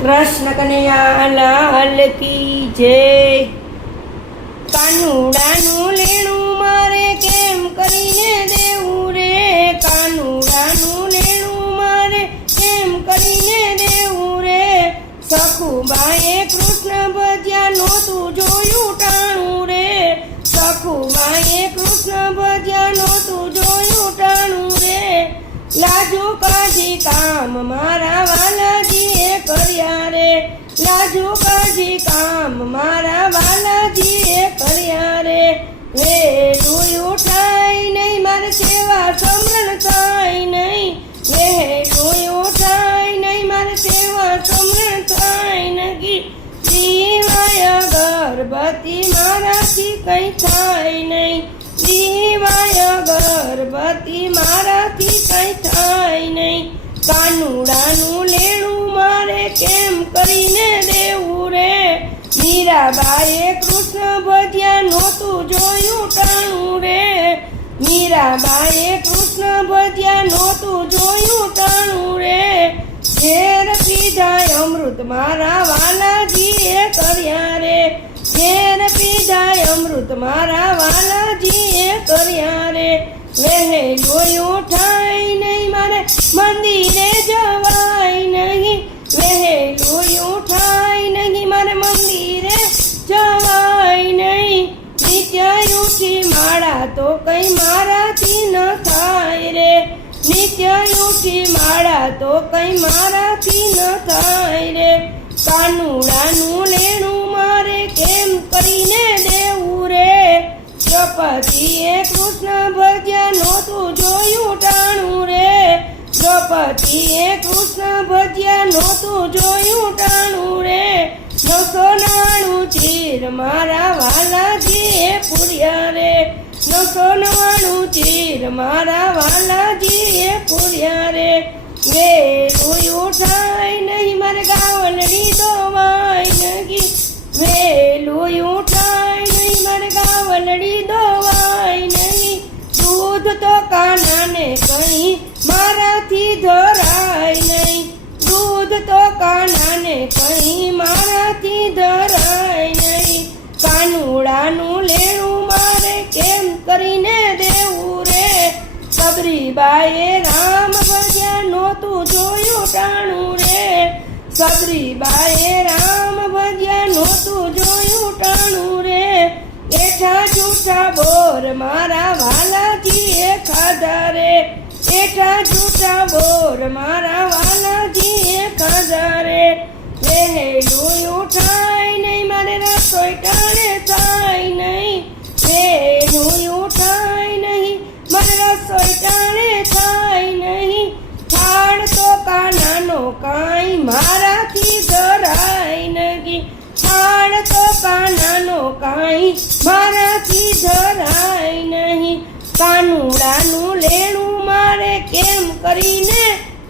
કૃષ્ણ કનૈયા લાલ કી જય કાનુડાનું લેણું મારે કેમ કરીને દેવું રે? કાનુડાનું લેણું મારે કેમ કરીને દેવું રે? સખુબાએ કૃષ્ણ ભજ્યા નહોતું જોયું ટાણું રે? સખુબાએ કૃષ્ણ ભજ્યા નહોતું જોયું ટાણું રે? લાજુ કાજી કામ મારા કર્યા રે લાજુ કાજી કામ મારા વાલાજીએ કર્યા રે. વેલું ઉઠાય નહીં, મારે સેવા સમરણ થાય નહીં. વેલું ઉઠાય નહીં, મારે સેવા સમરણ થાય નહીં. દીવાય ગર્ભતી મારાથી કંઈ થાય નહીં. દીવાય ગર્ભતી મારાથી કંઈ થાય નહીં. કાનુડાનું લેણું કેમ કરીને દેવું રે? મીરાબાઈએ કૃષ્ણ ભજ્યા નહોતું જોયું ટાણું રે. મીરાબાઈએ કૃષ્ણ ભજ્યા નહોતું જોયું ટાણું રે. ઘેર પીધા અમૃત મારા વાલાજીએ કર્યા રે. ઝેર પીધા અમૃત મારા વાલાજીએ કર્યા રે. વહેલું માળા તો કઈ મારાથી ન થાય રે. નિત્ય ઉઠી માળા તો કઈ મારાથી ન થાય રે. કાનુડાનું લેણું મારે કેમ કરીને દેવું રે? દ્રૌપદીએ કૃષ્ણ ભજ્યા નહોતું જોયું ટાણું રે. દ્રૌપદીએ કૃષ્ણ ભજ્યા નહોતું જોયું ટાણું રે. નસો નાણું ચીર મારા વાલાજીએ પૂર્યા રે. નસો નવાણું ચીર મારા વાલાજીએ પૂર્યા રે. વેલું ઉઠાય નહીં મારે ગાવલડી દોવાય નહીં વેલું ઉઠાય નહીં મારે ગાવલડી દોવાય નહીં દૂધ તો કાનાને કહી મારાથી ધરાય નહીં. દૂધ તો કાનાને કઈ સબરીબાએ રામ ભજ્યા નહોતું જોયું ટાણું રે. સબરીબાએ રામ ભજ્યા નહોતું જોયું ટાણું રે. એઠા જૂઠા બોર મારા વાલાજીએ ખાધા રે. એઠા જૂઠા બોર મારા કાંઈ મારાથી ધરાય નહીં થાળ તો કાનાનો કાંઈ મારાથી ધરાય નહીં. કાનુડાનું લેણું મારે કેમ કરીને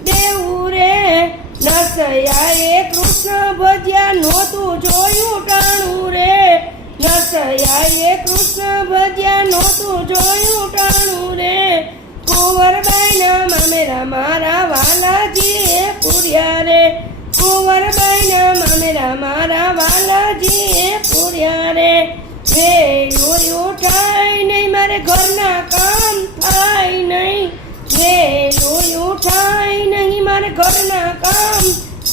દેવું રે? નસયાએ કૃષ્ણ ભજ્યા નહોતું જોયું ટાણું રે. નસયાએ કૃષ્ણ ભજ્યા નહોતું જોયું ટાણું રે. કુંવરબાઈના મામેરા મારા વાલાજીએ પૂર્યા રે કુંવરબાઈના મામેરા મારા વાલાજીએ પૂર્યા રે લોરી ઉઠાય નહીં, મારે ઘરના કામ થાય નહીં. વેલું ઉઠાય નહીં, મારે ઘરના કામ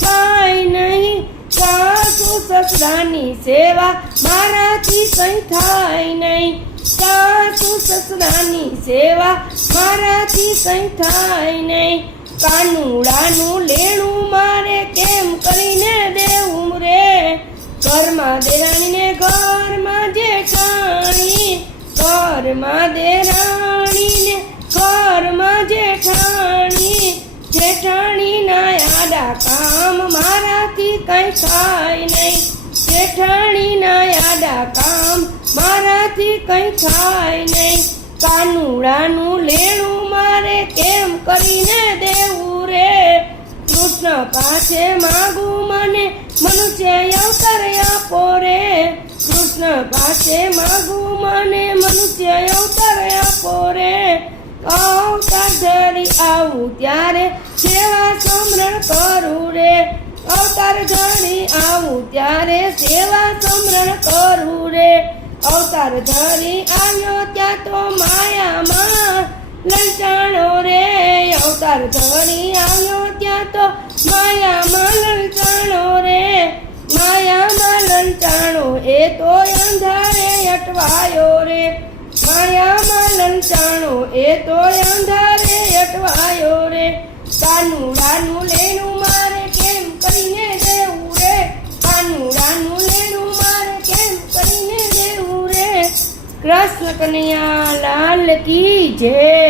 થાય નહીં. સાસુ સસરાની સેવા મારાથી કંઈ થાય નહીં. સાસુ સસરાની સેવા મારાથી કંઈ થાય નહીં. કાનુડાનું લેણું મારે કેમ કરીને દેવું રે? ઘરમાં દેરાણીને ઘરમાં જેઠાણી ઘરમાં દેરાણીને ઘરમાં જેઠાણી જેઠાણીના આડા કામ મારાથી કંઈ થાય નહીં. જેઠાણીના આડા કામ મારાથી કંઈ થાય નહીં. કાનુડાનું લેણું મારે કેમ કરીને દેવું રે? કૃષ્ણ પાસે માગું મને, મનુષ્ય અવતાર આપો રે. કૃષ્ણ પાસે માગું મને, મનુષ્ય અવતાર આપો રે. અવતાર ધરી આવું ત્યારે સેવા સમરણ કરું રે. અવતાર ધરી આવું ત્યારે સેવા સમરણ કરું રે. અવતાર ધરી આવ્યો ત્યાં તો માયામાં, લલચાણો રે અવતાર ધરી આવ્યો ત્યાં તો માયામાં લલચાણો રે માયામાં લલચાણો એ તો અંધારે અટવાયો રે. માયામાં લલચાણો એ તો અંધારે અટવાયો રે. કાનુડાનું લેણું મારે કેમ કરીને દેવું રે? કાનુડાનું લેણું મારે કેમ કરીને દેવું રે? કૃષ્ણ કન્યા લાલ કી જય.